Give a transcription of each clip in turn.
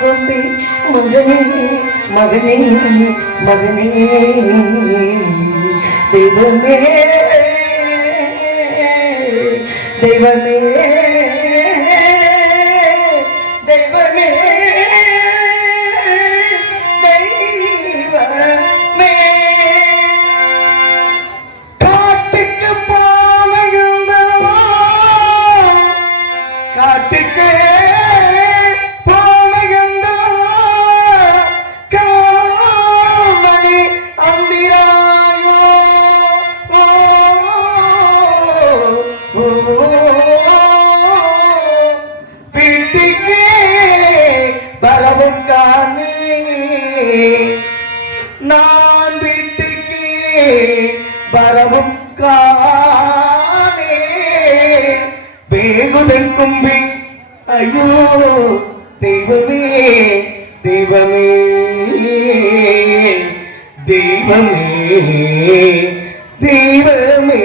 கும்பி மகனே மகனே மகனே தெய்வமே தெய்வமே தெய்வமே தெய்வமே காட்டுக்கு போனவா காட்டுக்கு நான் வீட்டுக்கு வரவும் காணே வேகுதன் கும்பி ஐயோ தெய்வமே தெய்வமே தெய்வமே தெய்வமே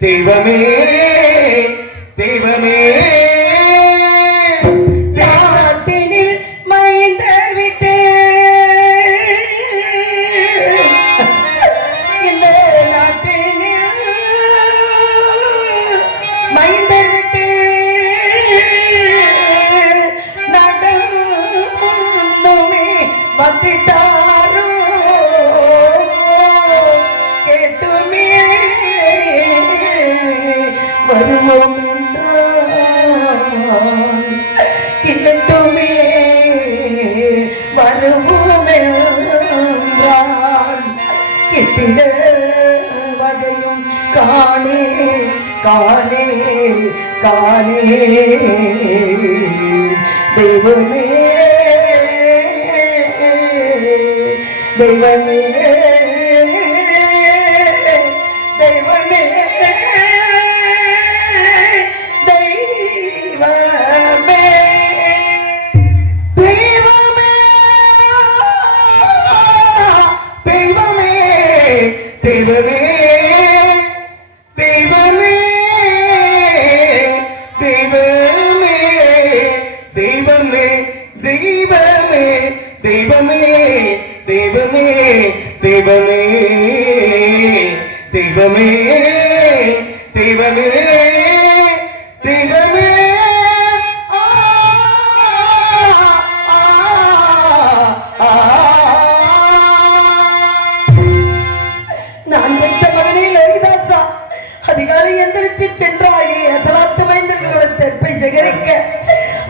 தெய்வமே தெய்வமே வருவோம் கிட்டட்டுமே வருவோம் கிட்டிட வகையும் காணே காணே காணே தெய்வமே தெய்வமே தெய்வமே தெய்வமே தெய்வமே தெய்வமே தெய்வமே தெய்வமே தெய்வமே தெய்வமே தெய்வமே தெய்வமே தெய்வமே தெய்வமே அதிகாலை எந்திரிச்சு சென்றாயே அசலாத்து மைந்தர்களோட தெற்பை சேகரிக்க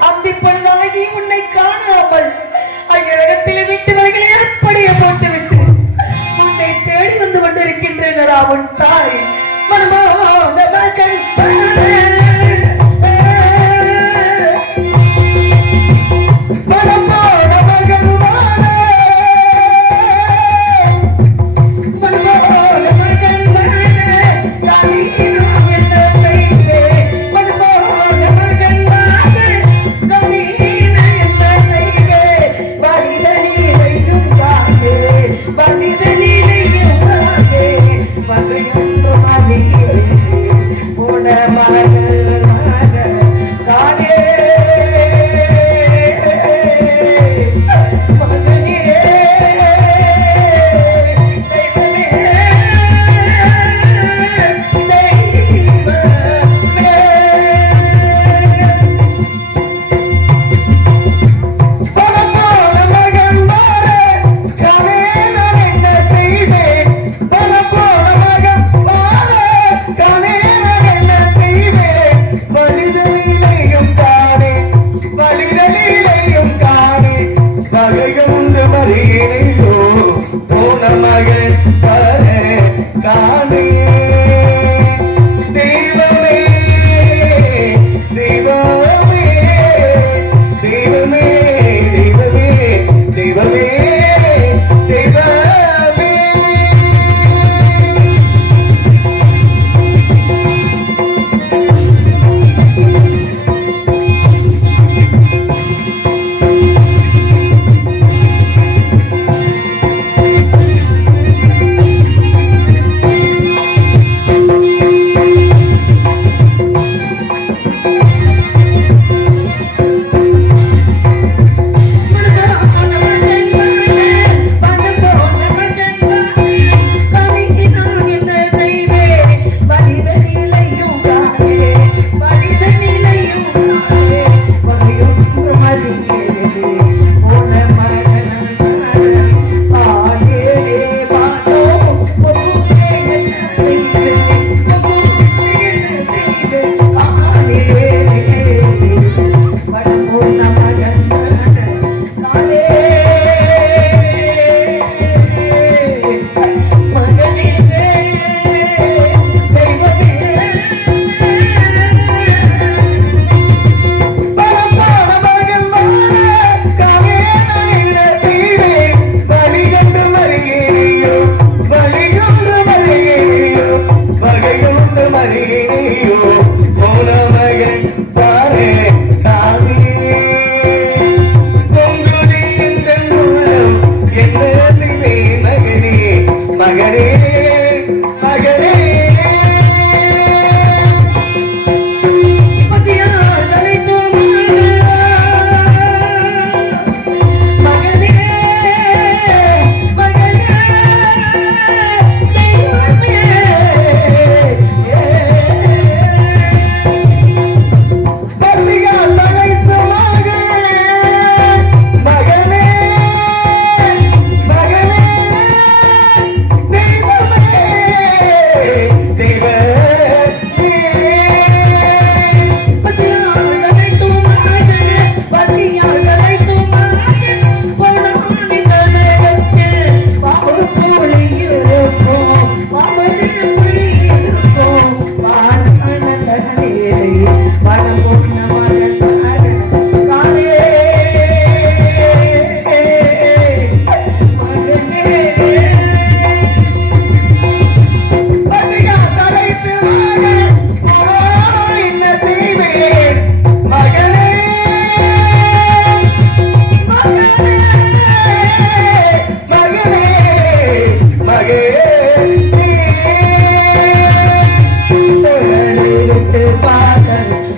அந்தி பொழுதாகி உன்னை காணாமல் அயலகத்தில் விட்டு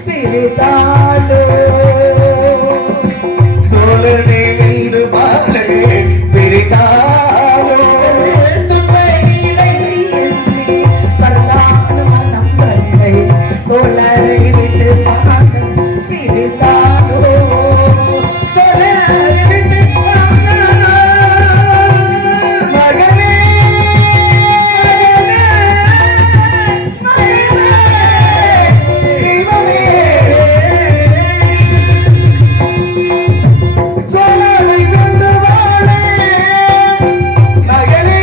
பிரித்தாளோ சோழனே வென்று பாலே பிரித்தாளோ தோழரை விட்டு பாடல் பிரித்தாளோ தோழரை விட்டு மகனே சோழரை வென்று பாலே மகனே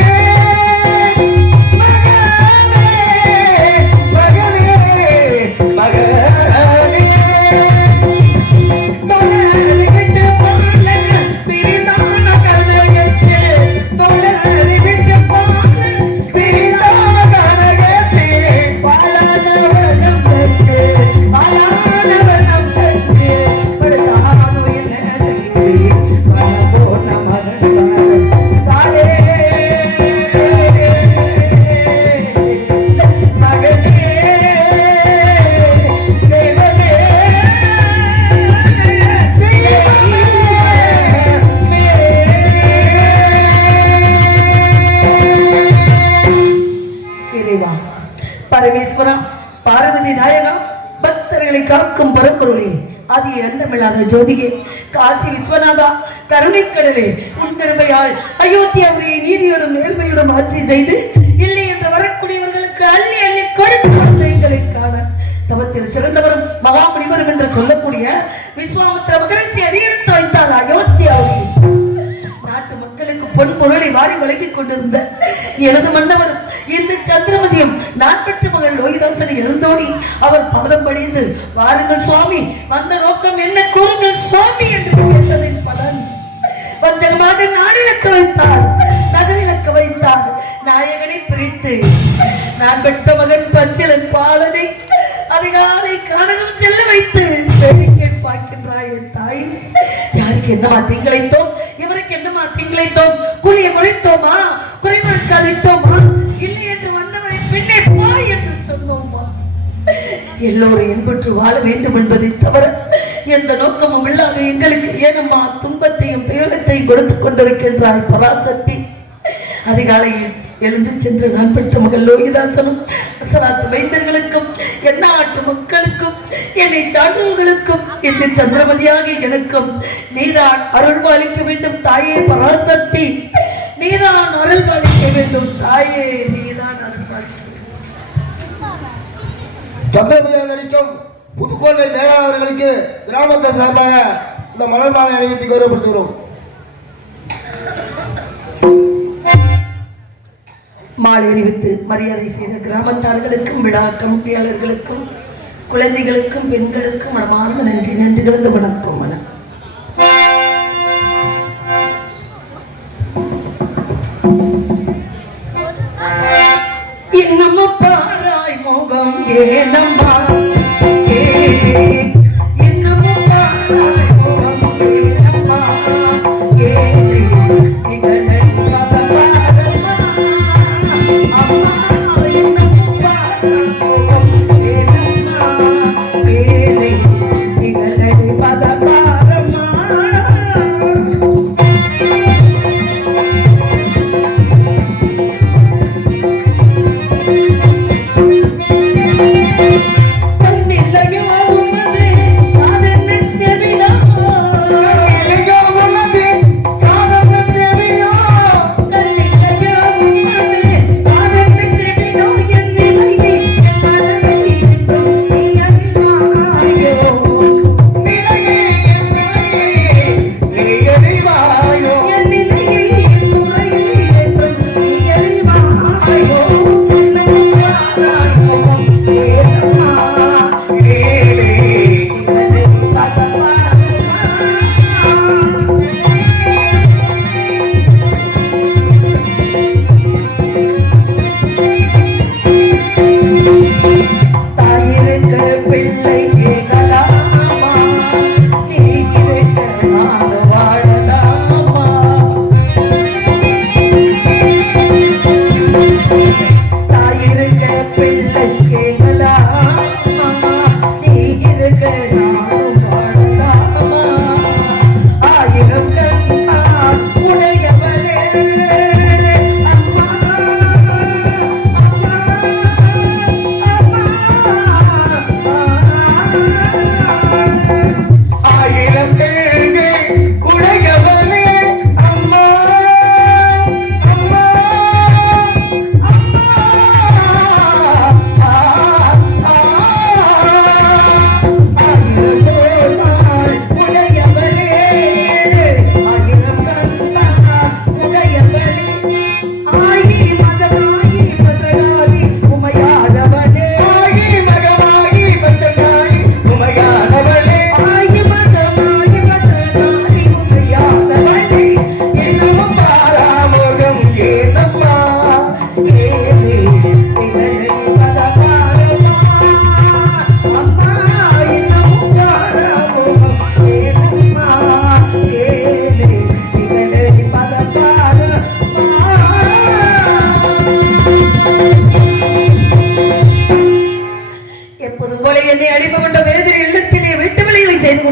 பரமேஸ்வரா, பார்வதி நாயகா, பக்தர்களை காக்கும் பரம்பொருளே, ஆதி அந்தமில்லாத ஜோதியே, காசி விஸ்வநாதா, கருணைக்கடலே, உன் கருமையால் அயோத்தியாவுடைய நீதியோடும் நேர்மையோடும் ஆட்சி செய்து இல்லை என்று வரக்கூடியவர்களுக்கு அள்ளி அள்ளி கொடுத்து வந்த எங்களை காண தவத்தில் சிறந்தவரும் மகாமுனிவரும் என்று சொல்லக்கூடிய விஸ்வாமித்திர மகரிஷி அடியெடுத்து வைத்தார் அயோத்தியாவை. நாட்டு மக்களுக்கு பொன் பொருளை வாரி வழங்கிக் கொண்டிருந்த எனது மன்னவர் இந்த சந்திரமதியம் நான் பெற்ற மகள் லோகிதாசனை எழுந்தோடி அவர் பாதம் பணிந்து, வாருங்கள் சுவாமி, வந்த நோக்கம் என்ன கூறுங்கள் சுவாமி என்று கேட்டதின் பலன் வஞ்சகமாக நாடிலக்க வைத்தார், நகரிலக்க வைத்தார். நாயகனை பிரித்து நான் பெற்ற மகன் பச்சிலன் பாலனை அதிகாலை கானகம் செல்ல வைத்து வேடிக்கை பார்க்கின்றாய் என் தாய். யாருக்கு என்னமா தீங்கிழைத்தோம், இவருக்கு என்னமா தீங்கிழைத்தோம், குழிய குறைத்தோமா, குறைமறுக்க அளித்தோமா, இல்லை என்று வந்தவரை பின்னே போய் என்று சொன்னோமா? எல்லோரும் என்பற்று வாழ வேண்டும் என்பதை தவிர எந்த நோக்கமும் இல்லாத எங்களுக்கு ஏனம்மா துன்பத்தையும் துயரத்தையும் கொடுத்துக் கொண்டிருக்கின்றாய் பராசக்தி? அதிகாலையில் எழுந்து சென்று நான் பெற்ற மகள் லோகிதாசனும் அசலாத்து வைந்தர்களுக்கும் எந்நாட்டு மக்களுக்கும் என்னை சான்றோர்களுக்கும் இந்த சந்திரமதியாக எனக்கும் நீதான் அருள்பாலிக்க வேண்டும் தாயே பராசக்தி, நீதான் அருள்பாலிக்க வேண்டும் தாயே, நீதான் அருள்பாலிக்க வேண்டும். சந்திரமதியாக நடிக்கும் புதுக்கோட்டை மேகா அவர்களுக்கு கிராமத்தை சார்பாக இந்த மலர் மாலை அணிவித்து கௌரவப்படுத்துகிறோம். மாலை அணிவித்து மரியாதை செய்த கிராமத்தார்களுக்கும் விழா கமிட்டியாளர்களுக்கும் குழந்தைகளுக்கும் பெண்களுக்கும் மனமார்ந்த நன்றி கலந்த வணக்கம். என்னம்மா பாராய் மோகம் ஏனம்மா ஏ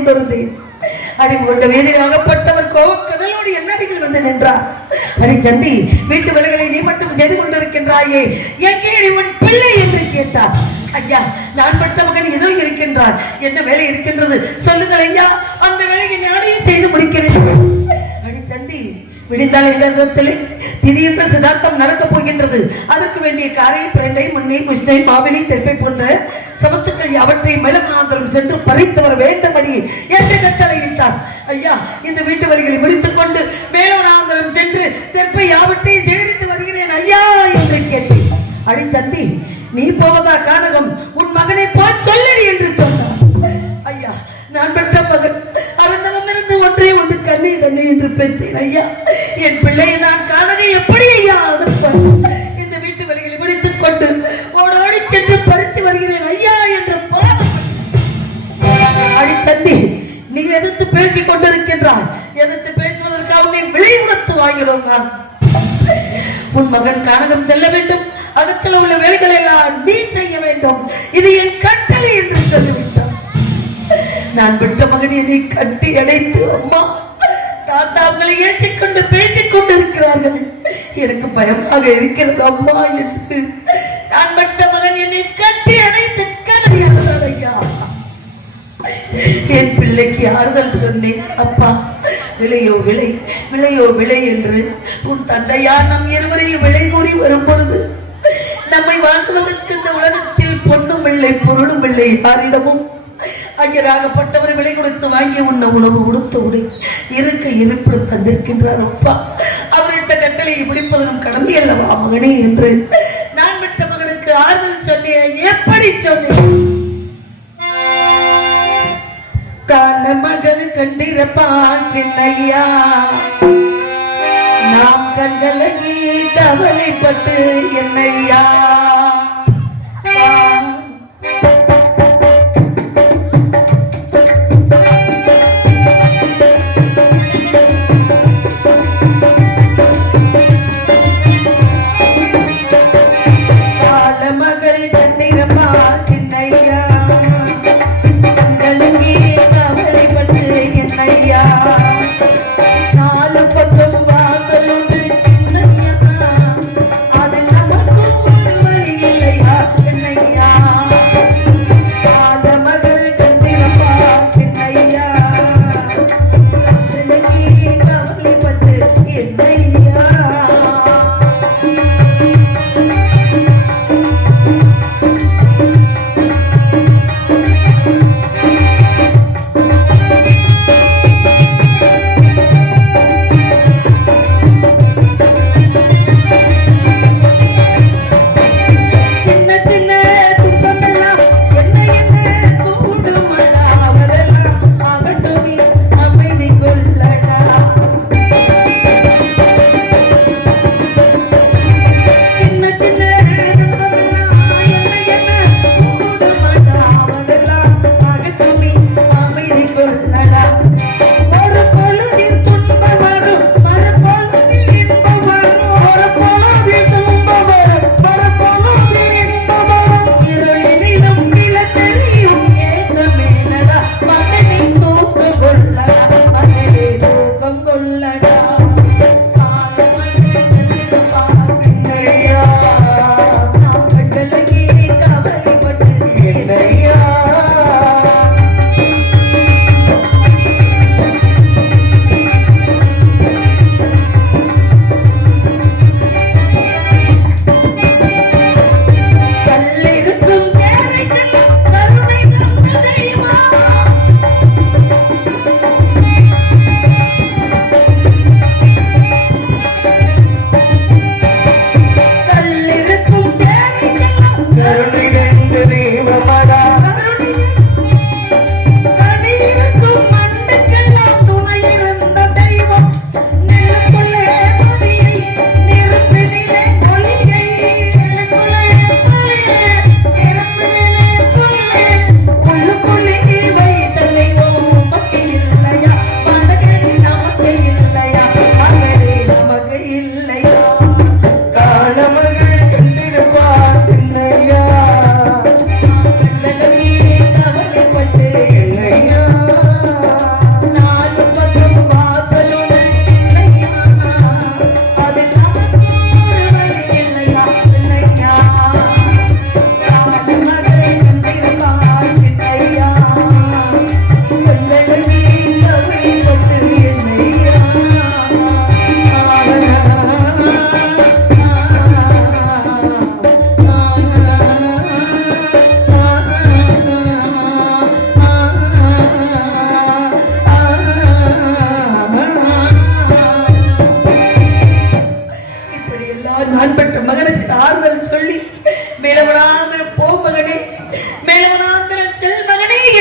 கொண்டிருந்தேன். அறிவு கொண்ட வேதியில் அகப்பட்டவர் கோவக்கடலோடு என் அருகில் வந்து நின்றார். அரை சந்தி, வீட்டு வேலைகளை நீ மட்டும் செய்து கொண்டிருக்கின்றாயே, எங்கே உன் பிள்ளை என்று கேட்டார். ஐயா, நான் பட்ட மகன் ஏதோ இருக்கின்றான், என்ன வேலை இருக்கின்றது சொல்லுங்கள் ஐயா, அந்த வேலையை நானே செய்து முடிக்கிறேன். அரை சந்தி, விடிந்தால் எங்களிடத்திலே திடீரென்று சிதார்த்தம் நடக்கப் போகின்றது. அதற்கு வேண்டிய காரை, பிரண்டை, முன்னை, குஷ்ணை, மாவிலி, தெற்பை போன்ற சமத்துக்கள் அவற்றை மேலமாந்திரம் சென்று பறித்து வர வேண்டும்படி என்று கட்டளையிட்டார். ஐயா, இந்த வீட்டு வழிகளை முடித்துக் கொண்டு மேலமாந்திரம் சென்று தெற்பை யாவற்றை சேகரித்து வருகிறேன் ஐயா என்று கேட்டேன். அடி சந்தி, நீ போவதா கானகம், உன் மகனை போய் சொல்லடி என்று சொன்னார். ஐயா, நான் பெற்ற மகன் அரந்தகமிருந்து ஒன்றே ஒன்று கண்ணே கண்ணே என்று பேசினேன். ஐயா, என் பிள்ளையை நான் கானகை எப்படி ஐயா அனுப்ப? இந்த வீட்டு வழிகளை முடித்துக் கொண்டு ஓடோடி சென்று பறித்து வருகிறேன் ஐயா என்று அடி சந்தி, நீ எதிர்த்து பேசிக் கொண்டிருக்கின்றாய். எதிர்த்து பேசுவதற்காக நீ விலை கொடுத்து வாங்கிடும். நான் உன் மகன் கானகம் செல்ல வேண்டும், அடுத்துல உள்ள வேலைகளை எல்லாம் நீ செய்ய வேண்டும், இது என் கட்டளை என்று சொல்லிவிட்டான். நான் விட்ட மகன் என்னை கட்டி அடைத்து, அம்மா தாத்தாக்களை ஏற்றிக்கொண்டு பேசிக் கொண்டிருக்கிறார்கள், எனக்கு பயமாக இருக்கிறது அம்மா என்று நான் விட்ட மகன் என்னை கட்டி அடைத்து கதறியார். ஐயா, என் பிள்ளைக்கு ஆறுதல் சொன்னேன். அப்பா, விலையோ விலை, விலையோ விலை என்று உன் தந்தையா நம் இருவரையும் விலை கூறி வரும் பொழுது நம்மை வாழ்வதற்கு இந்த உலகத்தில் பொண்ணும் இல்லை பொருளும் இல்லை, யாரிடமும் ஐயராகப்பட்டவர் விலை கொடுத்து வாங்கி உண்ண உணவு உடுத்த உடை இருக்க இருப்பிடம் தந்திருக்கின்றார். அப்பா, அவர்கிட்ட கட்டளையை முடிப்பதனும் கடமை அல்லவா மகனே என்று நான் விட்ட மகனுக்கு ஆறுதல் சொன்னேன். எப்படி சொன்னேன்? கால மகன் கண்டிருப்பான் சின்னையா, நாம் கண்களி கவலைப்பட்டு என்னையா. வாசலுண்டு சின்னையா, அது நமக்கு ஒருவர்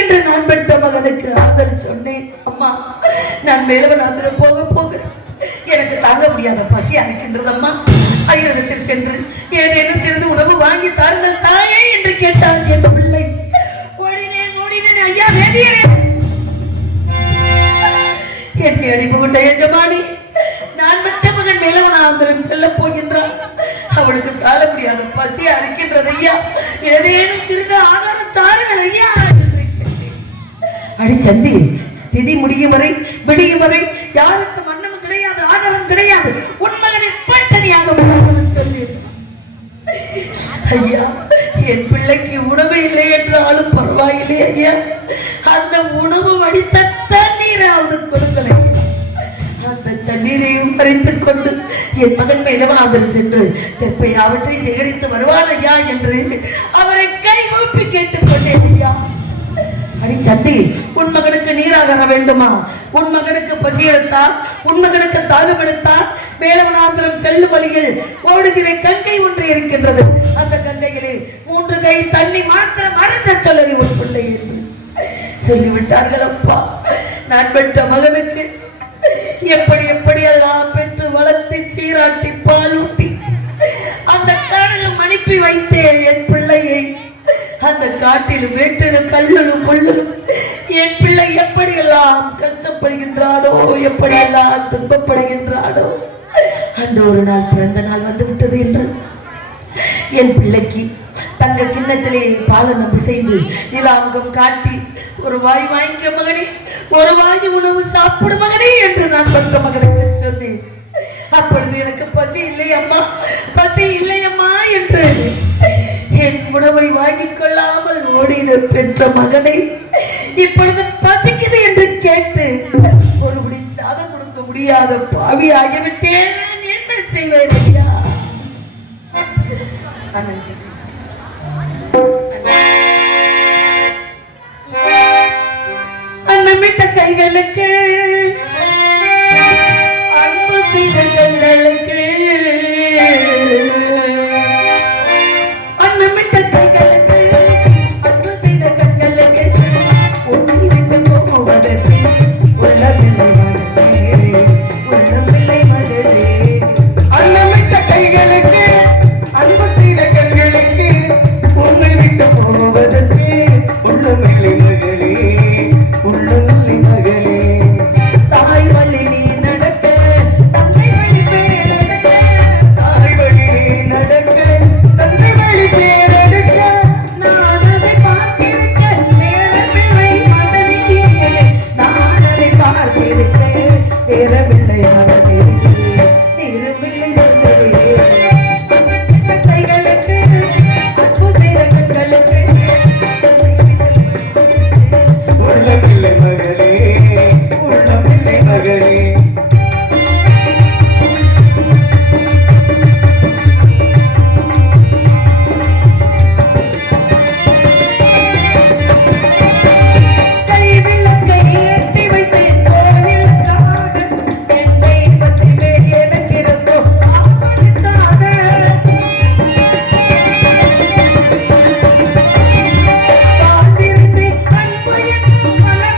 என்று நான் பெற்ற மகனுக்கு ஆறுதல் சொன்னேன். அம்மா, நான் மேலவனாந்திரம் போக போக எனக்கு தாங்க முடியாத பசி அழைக்கின்றது அம்மா. ஐயரிடத்தில் சென்று ஏதேனும் சிறிது உணவு வாங்கி தாருங்கள் தாயே என்று கேட்டான் என் பிள்ளை. ஓடினேன் ஐயா, வேதியரே, என்னை அடிபுகுண்ட எஜமானி, நான் பெற்ற மகன் மேலவனாந்திரம் செல்ல போகின்றான். அவனுக்கு தாழ முடியாத பசி அரைக்கின்றது ஐயா, ஏதேனும் சிறிது ஆகாரம் தாருங்கள் ஐயா. அடி சந்தி, திதி முடியும் வரை விடியும் வரை யாருக்கு மன்னமும் கிடையாது, ஆகாரம் கிடையாது. உன் மகனை பட்டணியாக சொல்லி ஐயா, என் பிள்ளைக்கு உணவு இல்லை என்றாலும் பரவாயில்லை ஐயா, அந்த உணவு வடித்த தண்ணீராவது கொடுக்கலை. அந்த தண்ணீரையும் அறிந்துக் கொண்டு என் மகன் மேலவனாந்திரம் சென்று தெப்பை அவற்றை சேகரித்து வருவான் ஐயா என்று அவரை கைகூப்பி கேட்டுக் கொண்டேன் ஐயா. அடி சந்தி, உன் மகனுக்கு நீராக வேண்டுமா? உன் மகனுக்கு பசி எடுத்தால், உன் மகனுக்கு தாகம் எடுத்தால் மேலவனாந்திரம் செல்லும் வழியில் ஓடுகிற கங்கை ஒன்று இருக்கின்றது. அந்த கங்கையிலே 3 கை தண்ணி மாத்திரம் மறந்த சொல்லி ஒரு பிள்ளை என்று சொல்லிவிட்டார்கள். அப்பா, நான் பெற்ற மகனுக்கு எப்படி எல்லாம் பெற்று வளர்த்து சீராட்டி பாலூட்டி அந்த காடலும் அனுப்பி வைத்தேன் என் பிள்ளையை. அந்த காட்டிலும் மேட்டிலும் கல்லிலும் கொள்ளிலும் என் பிள்ளை எப்படியெல்லாம் கஷ்டப்படுகின்றானோ, எப்படியெல்லாம் துன்பப்படுகின்றானோ. அந்த ஒரு நாள் பிறந்த நாள் வந்து விட்டது என்று என் பிள்ளைக்கு தங்க கிண்ணத்திலே பாலனம் செய்து நிலாங்கம் காட்டி ஒரு வாய் வாங்கிய மகனே, ஒரு வாய் உணவு சாப்பிடு மகனே என்று நான் பெற்ற மகனுக்கு சொன்னேன். அப்பொழுது எனக்கு பசி இல்லை அம்மா, பசி இல்லை அம்மா என்று என் உணவை வாங்கிக் கொள்ளாமல் ஓடின பெற்ற மகனை இப்பொழுது பசிக்குது என்று கேட்டு ஒரு முடி சாதம் கொடுக்க முடியாத பாவி ஆகிவிட்டேன். என்ன செய்வேன் ஐயா? அன்னமிட்ட கைகளுக்கு, அன்பு செய்த கண்களுக்கு, அன்னமிட்ட கைகளுக்கு, அன்பு செய்த கண்களுக்கு ஒன்றை விட்டு போவதற்கு உள்ளமில்லை மகளே, உள்ளமில்லை மகளே. அன்னமிட்ட கைகளுக்கு, அன்பு செய்த கண்களுக்கு உன்னை விட்டு போவதற்கு உள்ளமில்லை மகளே, உள்ளமில்லை மகளே. தாய் வழி நீ நடக்க, தந்தை வழி பேரெடுக்க, தாய் வழி நீ நடக்க, தந்தை வழி பேரெடுக்க, நான் அதை பார்த்திருக்க நேரமில்லை மகனே, நான் அதை பார்த்திருக்க நேரமில்லை மகனே, நேரமில்லை மகனே. கைகளுக்கு, அன்பு செய்த கண்களுக்கு உள்ளமில்லை மகளே, உள்ளமில்லை மகளே. கைவிளக்கை ஏற்றி வைத்தேன் கோவிலுக்காக, என்னை பற்றி வேறு எனக்கு இருந்தோ அவளுக்காக. வாழ்ந்திருந்தேன் அன்பு என்னும் மலரை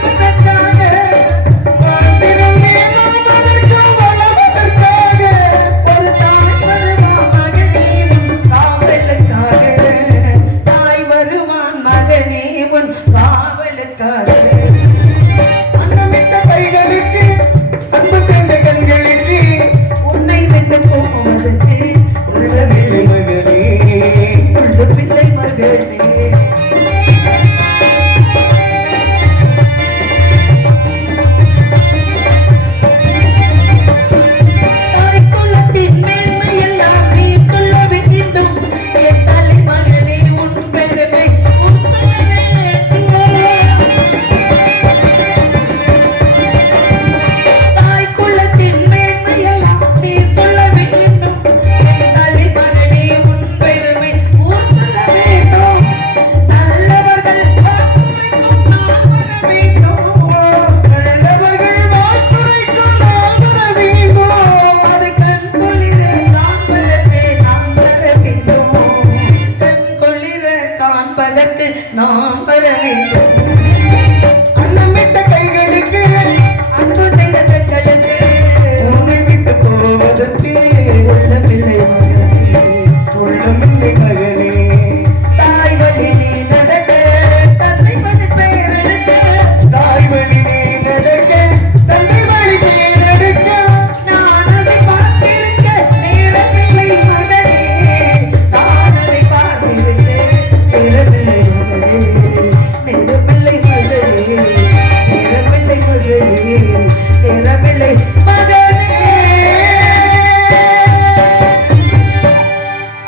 நிறமில்லை மகனே.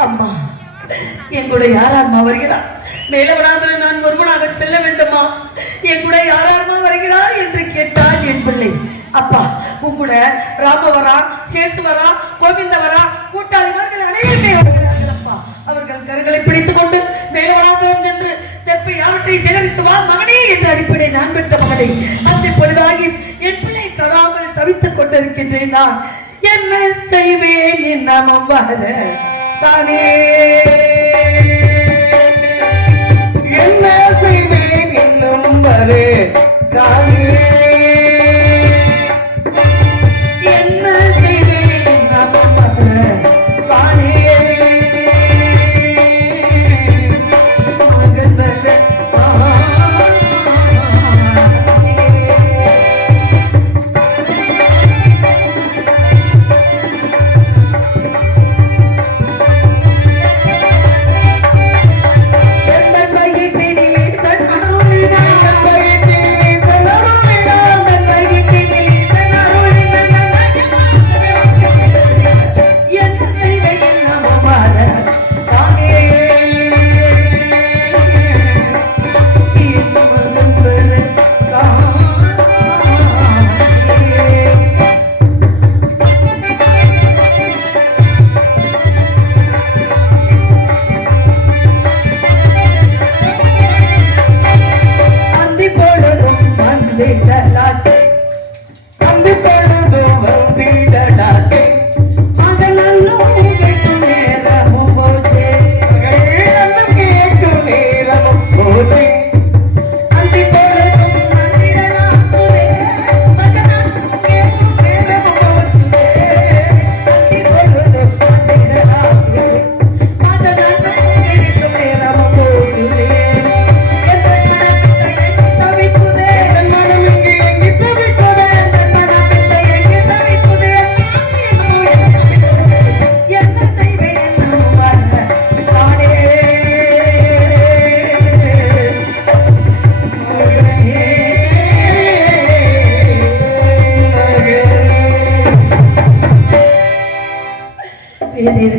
அம்மா, என் கூட யாராம்மா வருகிறார்? மேலவனாந்திரன் நான் ஒருவனாக செல்ல வேண்டுமா? என் கூட யாரார்மா வருகிறார் என்று கேட்டால் என் பிள்ளை, அப்பா உன் கூட ராமவரா, சேசுவரா, கோவிந்தவரா, கூட்டாளிமார்கள் அனைவருமே வருகிறார்கள் அப்பா. அவர்கள் கரங்களை பிடித்துக் கொண்டு மேலவனாந்திரம் சென்று தெப்பை யாவற்றை சேகரித்து வா மகனே என்று அடிப்படை நான் பெற்ற மகனை அந்த பொழுதாகி என் பிள்ளை கடாமல் தவித்துக் கொண்டிருக்கின்றேன். நான் என்ன செய்வேன் என் நாமம் வர தானே என்ன செய்வேன் இன்னும் வரே காணே. என்ன செய்வேன் என் நாமம் வர தானே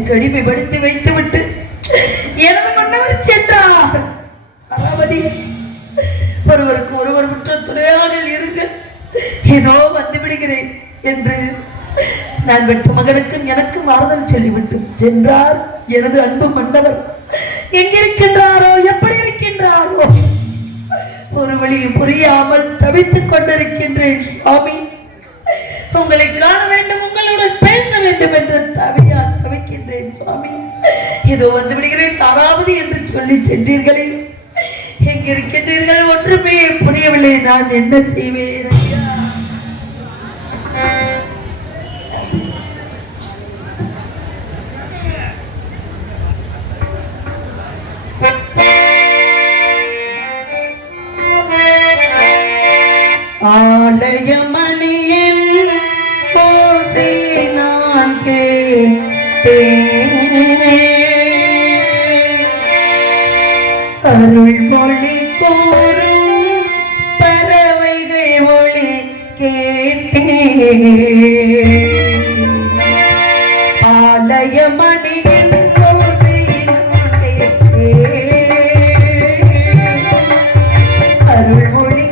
கடிமைப்படுத்தி வைத்துவிட்டு எனது மன்னவர் சென்றார். அதாவது ஒருவருக்கு ஒருவர் முற்ற துணையாக இருங்கள், ஏதோ வந்து விடுகிறேன் என்று நான் பெற்ற மகனுக்கும் எனக்கும் ஆறுதல் சொல்லிவிட்டு சென்றார் எனது அன்பு மன்னவர். எங்கிருக்கின்றாரோ, எப்படி இருக்கின்றாரோ, ஒரு வழியும் புரியாமல் தவித்துக் கொண்டிருக்கின்றேன் சுவாமி. உங்களை காண வேண்டும், உங்களுடன் பேச வேண்டும் என்று தவிக்கின்றேன் சுவாமி. ஏதோ வந்து விடுகிறேன் தாராவது என்று சொல்லி சென்றீர்களே, எங்கிருக்கின்றீர்கள் ஒன்றுமே புரியவில்லை. நான் என்ன செய்வேன்? ஆலயமணியின் ஓசை நான் கேட்டேன், அருள்மொழி கூறும் பறவைகள் ஒளி கேட்டேன். ஆலயமணியின் ஓசை நான் கேட்டேன், அருள்மொழி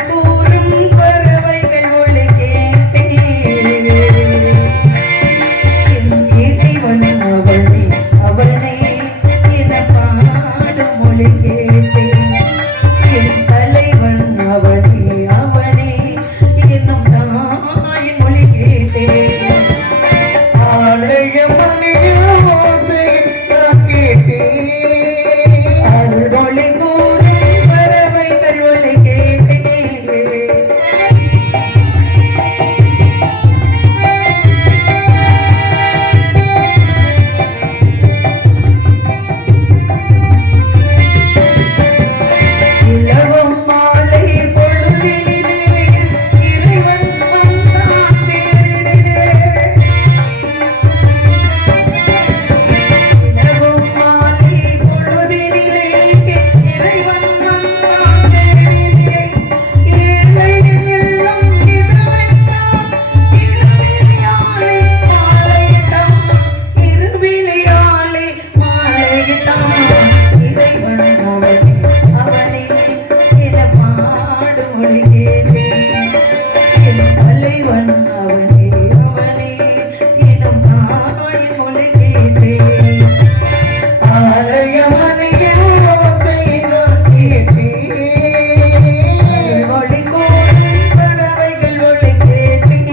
மொழி கேட்டேன் என் தலைவன் அவனே அவனே எனும் தாய் மொழி கேட்டேன் ஆலயமனையில் ஓசை நான் கேட்டேன் மொழி கோரும் பறவைகள் மொழி கேட்டேன்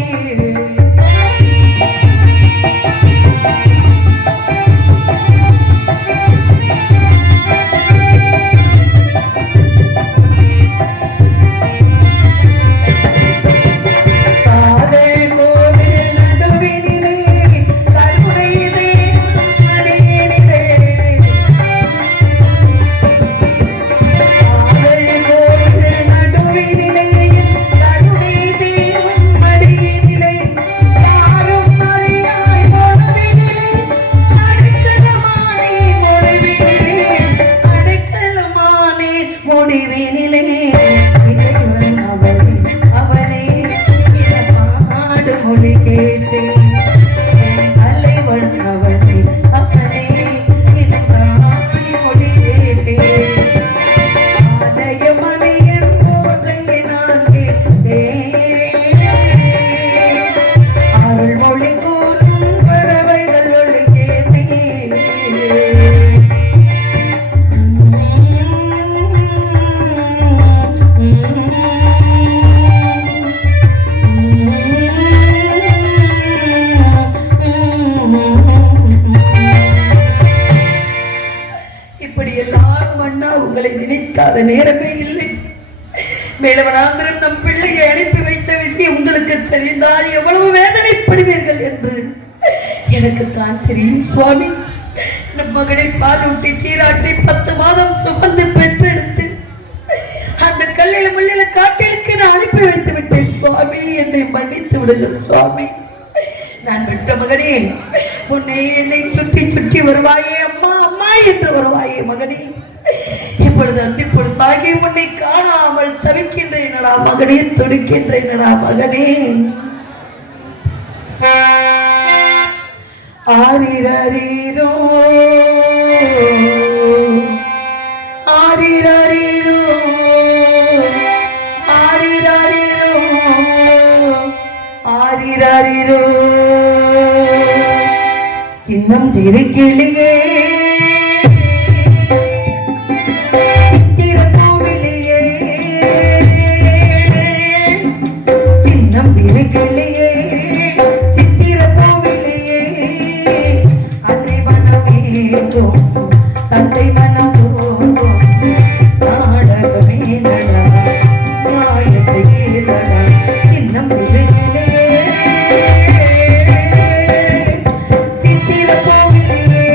நேரமே இல்லை. மேலவனாந்திரம் நம் பிள்ளையை அனுப்பி வைத்த விஷயம் உங்களுக்கு தெரிந்தால் எவ்வளவு வேதனைப்படுவீர்கள் என்று எனக்கு தான் தெரியும் சுவாமி. நம் மகனை பாலூட்டி சீராட்டி 10 மாதம் சுமந்து பெற்றெடுத்து அந்த கல்லில முள்ளில காட்டிலுக்கு நான் அனுப்பி வைத்து விட்டேன் சுவாமி. என்னை மன்னித்து விடுங்கள் சுவாமி. நான் விட்ட மகனே, உன்னை என்னை சுற்றி சுற்றி வருவாயே அம்மா அம்மா என்று வருவாயே மகனே. இப்பொழுது அந்திப்பொழுதாகி உன்னை காணாமல் தவிக்கின்றேனடா மகனே, துடிக்கின்றேனடா மகனே. ஆரிரரீரோ ஆரிரரீரோ ஆரிரரீரோ ஆரிரரீரோ சின்னம் சிறு கிளியே தந்தை மனம் நாடகமே நாயத்தை சின்னம் சித்திர கோவிலே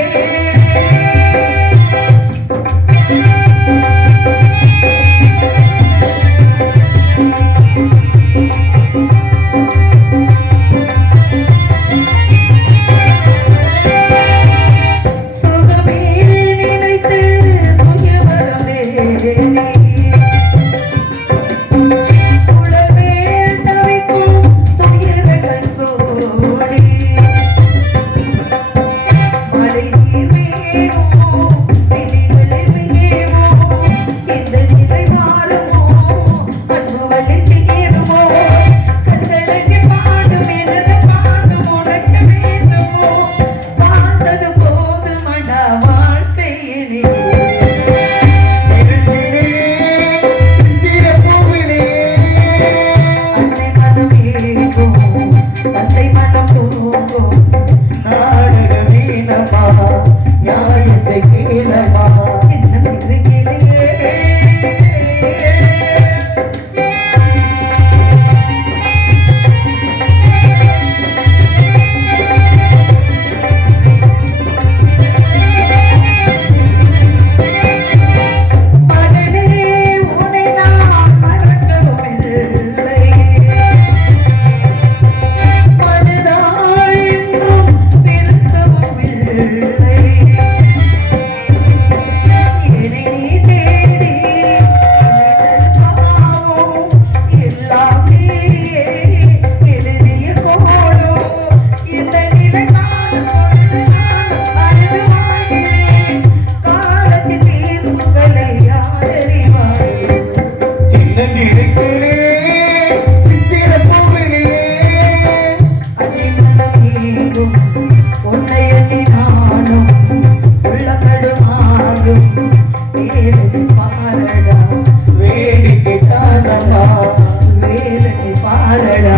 வேதனை பாரடா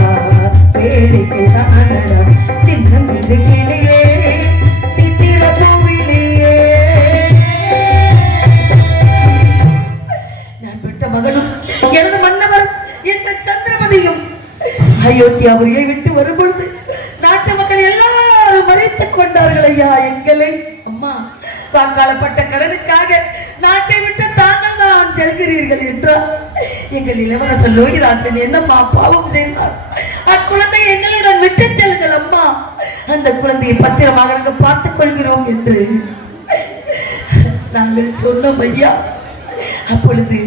வேடிக்கை தானடா சின்னம் கிளியே சித்திர பூவிலேயே நான் பெற்ற மகனும் எனது மன்னவரும் இந்த சந்திரபதியும் அயோத்தியாபுரியை விட்டு வரும்பொழுது நாட்டு மக்கள் எல்லாரும் மறைத்துக் கொண்டார்கள் ஐயா எங்களை. அம்மா வாக்காளப்பட்ட கடனுக்காக நாட்டை விட்டு தாங்கள் தான் செல்கிறீர்கள் என்றார். எங்கள் இளவரசர் லோகிதாசன் என்னம்மா பாவம் செய்தார்? அக்குழந்தை எங்களுடன் விட்டு செல்கள் அம்மா, அந்த குழந்தையை பத்திரமாக நாங்கள் பார்த்துக் கொள்கிறோம் என்று நாங்கள் சொன்னோம் ஐயா. அப்பொழுது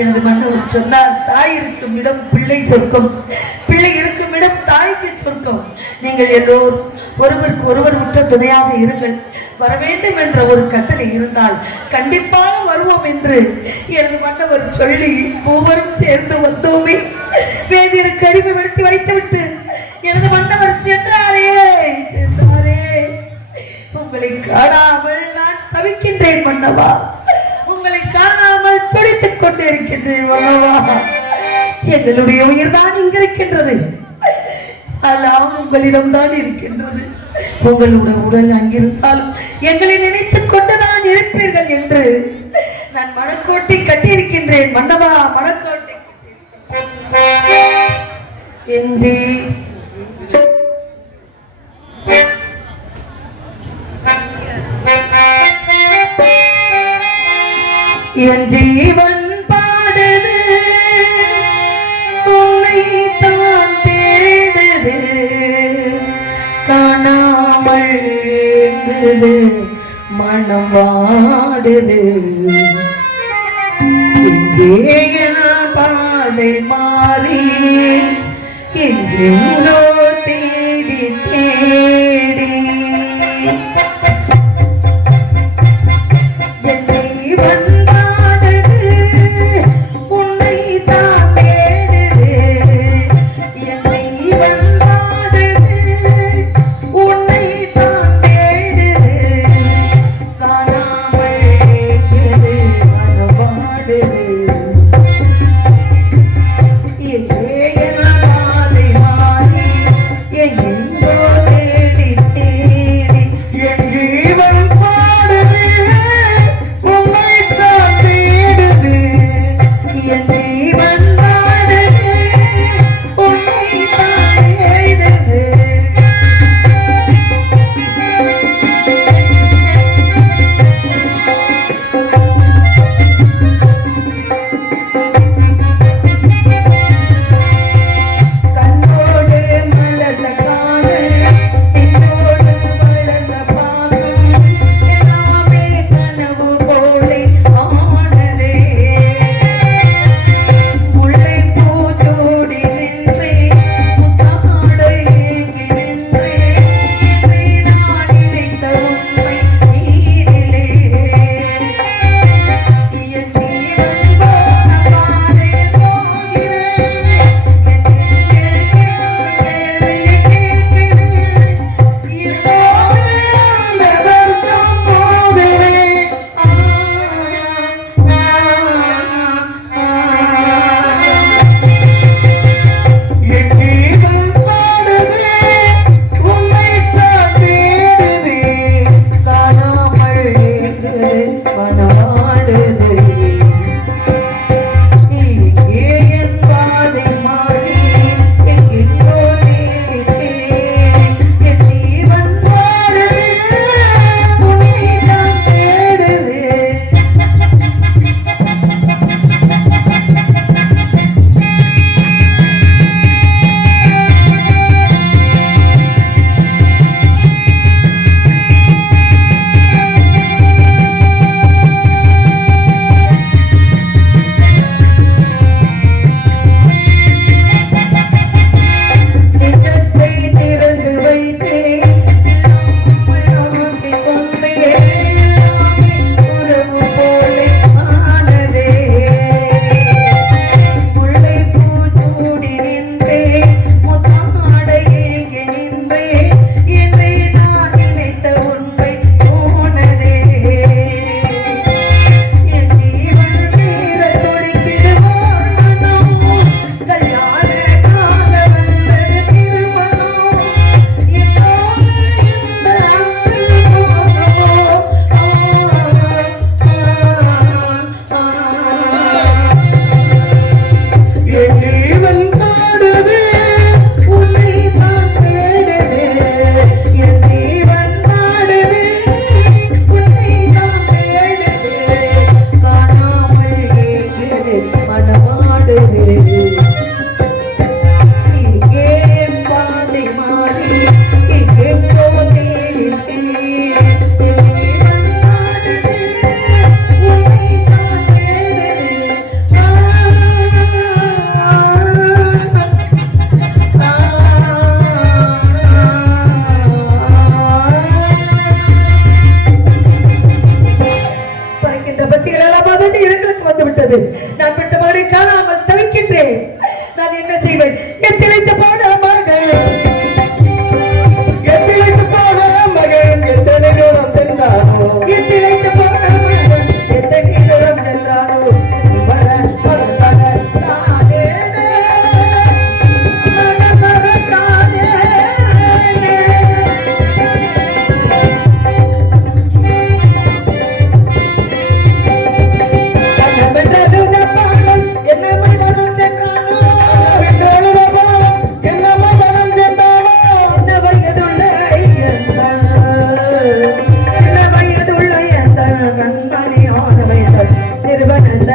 எனது மன்னவர் சொன்னார், தாய் இருக்கும் இடம் பிள்ளை சொர்க்கம், பிள்ளை இருக்கும் இடம் தாய்க்கு சொர்க்கம். நீங்கள் எல்லோரும் ஒருவருக்கு ஒருவர் உற்ற துணையாக இருங்கள். வர வேண்டும் என்ற ஒரு கட்டளை இருந்தால் கண்டிப்பாக வருவோம் என்று எனது மன்னவர் சொல்லி மூவரும் சேர்ந்து வந்தோமே. வேதியருக்கு அறிமுகப்படுத்தி வைத்துவிட்டு எனது மன்னவர் சென்றாரே. உங்களை காணாமல் நான் தவிக்கின்றேன் மன்னவா, உங்களை காணாமல் துடித்துக் கொண்டிருக்கின்றேன் மன்னவா. எங்களுடைய உயிர் தான் இங்கு இருக்கின்றது, எல்லாம் உங்களிடம் தான் இருக்கின்றது. உங்களுடைய உடல் அங்கிருந்தாலும் எங்களை நினைத்துக் கொண்டுதான் இருப்பீர்கள் என்று நான் மனக்கோட்டை கட்டியிருக்கின்றேன் மன்னவா, மனக்கோட்டை எஞ்சி என் ஜீவன் பாடுது உன்னை தான் தேடுது, காணாமல் ஏங்குது மனம் வாடுது. இங்கே என் பாதை மாறி எங்கெங்கோ தேடி தேடி எங்கோ தேடி நான் என்ன செய்வேன் என் திளைத்த போன மகள் எத்திலைத்து போன மகன் எத்தனை தூரம் சென்றானோ என் திளைத்த போன மகள் எத்தனை தூரம் சென்றானோ வர வர வர தானே திருவனந்த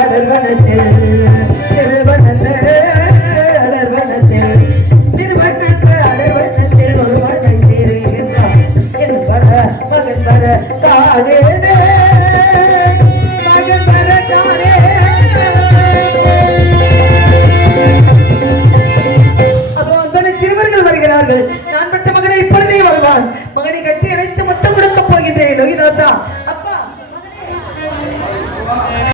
அடர்வனத்தில்